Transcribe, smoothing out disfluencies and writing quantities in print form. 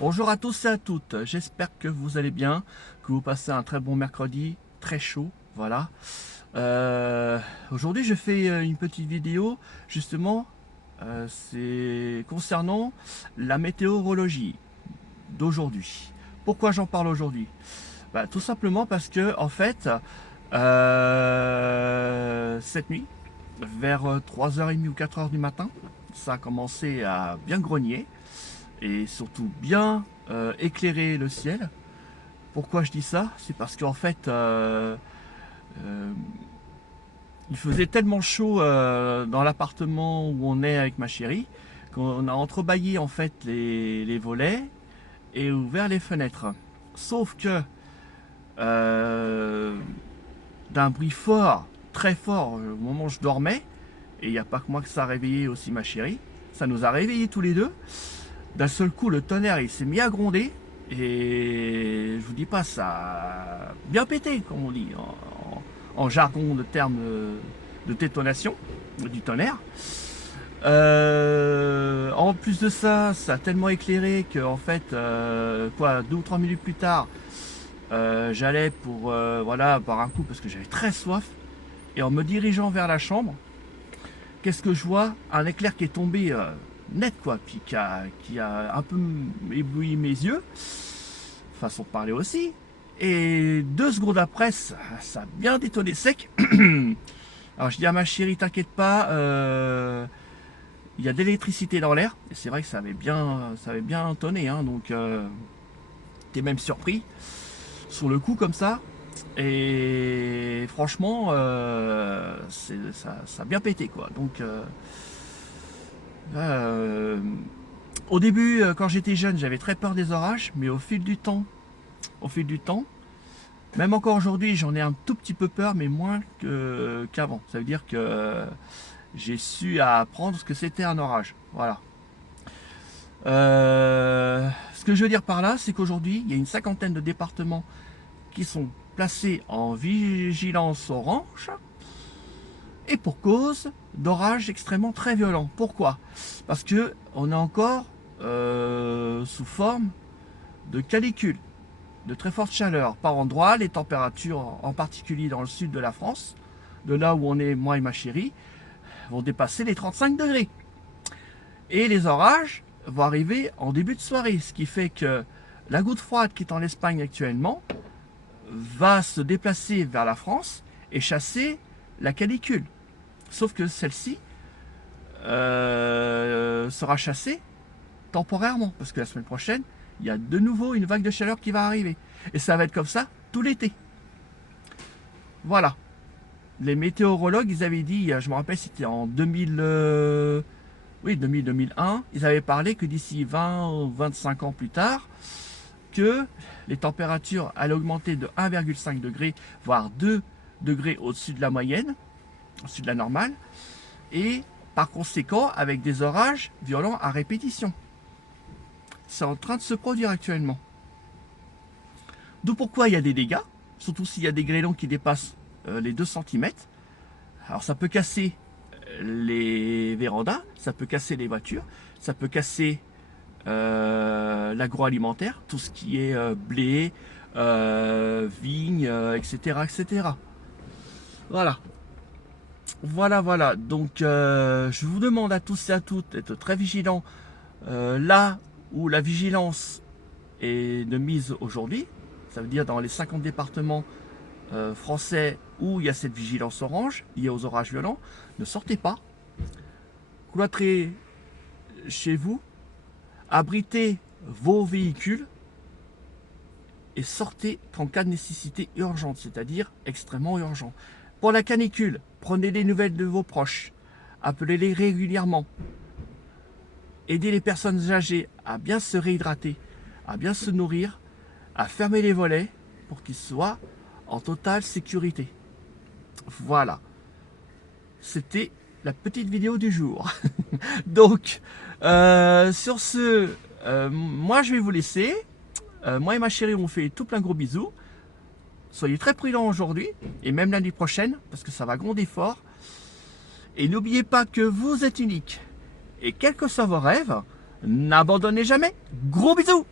Bonjour à tous et à toutes, j'espère que vous allez bien, que vous passez un très bon mercredi, très chaud, voilà. Aujourd'hui je fais une petite vidéo, justement, c'est concernant la météorologie d'aujourd'hui. Pourquoi j'en parle aujourd'hui? Tout simplement parce que, en fait, cette nuit, vers 3h30 ou 4h du matin, ça a commencé à bien grogner et surtout bien éclairer le ciel. Pourquoi je dis ça? C'est parce qu'en fait, euh, il faisait tellement chaud dans l'appartement où on est avec ma chérie qu'on a entrebâillé en fait les volets et ouvert les fenêtres. Sauf que euh, d'un bruit fort, très fort, au moment où je dormais, et il n'y a pas que moi que ça a réveillé aussi ma chérie, ça nous a réveillés tous les deux. D'un seul coup, le tonnerre il s'est mis à gronder et je vous dis pas, ça a bien pété, comme on dit en jargon de termes de détonation du tonnerre. En plus de ça, ça a tellement éclairé que en fait, 2 ou 3 minutes plus tard, j'allais pour voilà boire un coup parce que j'avais très soif et en me dirigeant vers la chambre, qu'est-ce que je vois? Un éclair qui est tombé net, quoi, puis qui a un peu ébloui mes yeux, façon de parler aussi. Et 2 secondes après, ça a bien détonné sec. Alors je dis à ma chérie, t'inquiète pas, il y a de l'électricité dans l'air. Et c'est vrai que ça avait bien tonné, hein, donc t'es même surpris sur le coup comme ça. Et franchement, ça a bien pété, quoi. Donc Euh, au début, quand j'étais jeune, j'avais très peur des orages, mais au fil du temps, même encore aujourd'hui, j'en ai un tout petit peu peur, mais moins qu'avant. Ça veut dire que j'ai su apprendre ce que c'était un orage. Voilà. Ce que je veux dire par là, c'est qu'aujourd'hui, il y a une cinquantaine de départements qui sont placés en vigilance orange, et pour cause d'orages extrêmement très violents. Pourquoi? Parce que on est encore sous forme de canicule, de très forte chaleur. Par endroits, les températures, en particulier dans le sud de la France, de là où on est, moi et ma chérie, vont dépasser les 35 degrés. Et les orages vont arriver en début de soirée, ce qui fait que la goutte froide qui est en Espagne actuellement va se déplacer vers la France et chasser la canicule. Sauf que celle-ci sera chassée temporairement, parce que la semaine prochaine, il y a de nouveau une vague de chaleur qui va arriver. Et ça va être comme ça tout l'été. Voilà. Les météorologues, ils avaient dit, je me rappelle, c'était en 2000, 2001, ils avaient parlé que d'ici 20 ou 25 ans plus tard, que les températures allaient augmenter de 1,5 degré, voire 2 degrés au-dessus de la moyenne, au-dessus de la normale, et par conséquent avec des orages violents à répétition. C'est en train de se produire actuellement. D'où pourquoi il y a des dégâts, surtout s'il y a des grêlons qui dépassent les 2 cm. Alors ça peut casser les vérandas, ça peut casser les voitures, ça peut casser l'agroalimentaire, tout ce qui est blé, vigne, etc., etc. Voilà. Voilà. Donc je vous demande à tous et à toutes d'être très vigilants là où la vigilance est de mise aujourd'hui. Ça veut dire dans les 50 départements français où il y a cette vigilance orange liée aux orages violents. Ne sortez pas, cloîtrez chez vous, abritez vos véhicules et sortez qu'en cas de nécessité urgente, c'est-à-dire extrêmement urgent. Pour la canicule, prenez des nouvelles de vos proches, appelez-les régulièrement, aidez les personnes âgées à bien se réhydrater, à bien se nourrir, à fermer les volets pour qu'ils soient en totale sécurité. Voilà, c'était la petite vidéo du jour. Donc, sur ce, moi je vais vous laisser. Moi et ma chérie, on vous fait tout plein de gros bisous. Soyez très prudents aujourd'hui et même l'année prochaine parce que ça va gronder fort. Et n'oubliez pas que vous êtes unique. Et quels que soient vos rêves, n'abandonnez jamais. Gros bisous!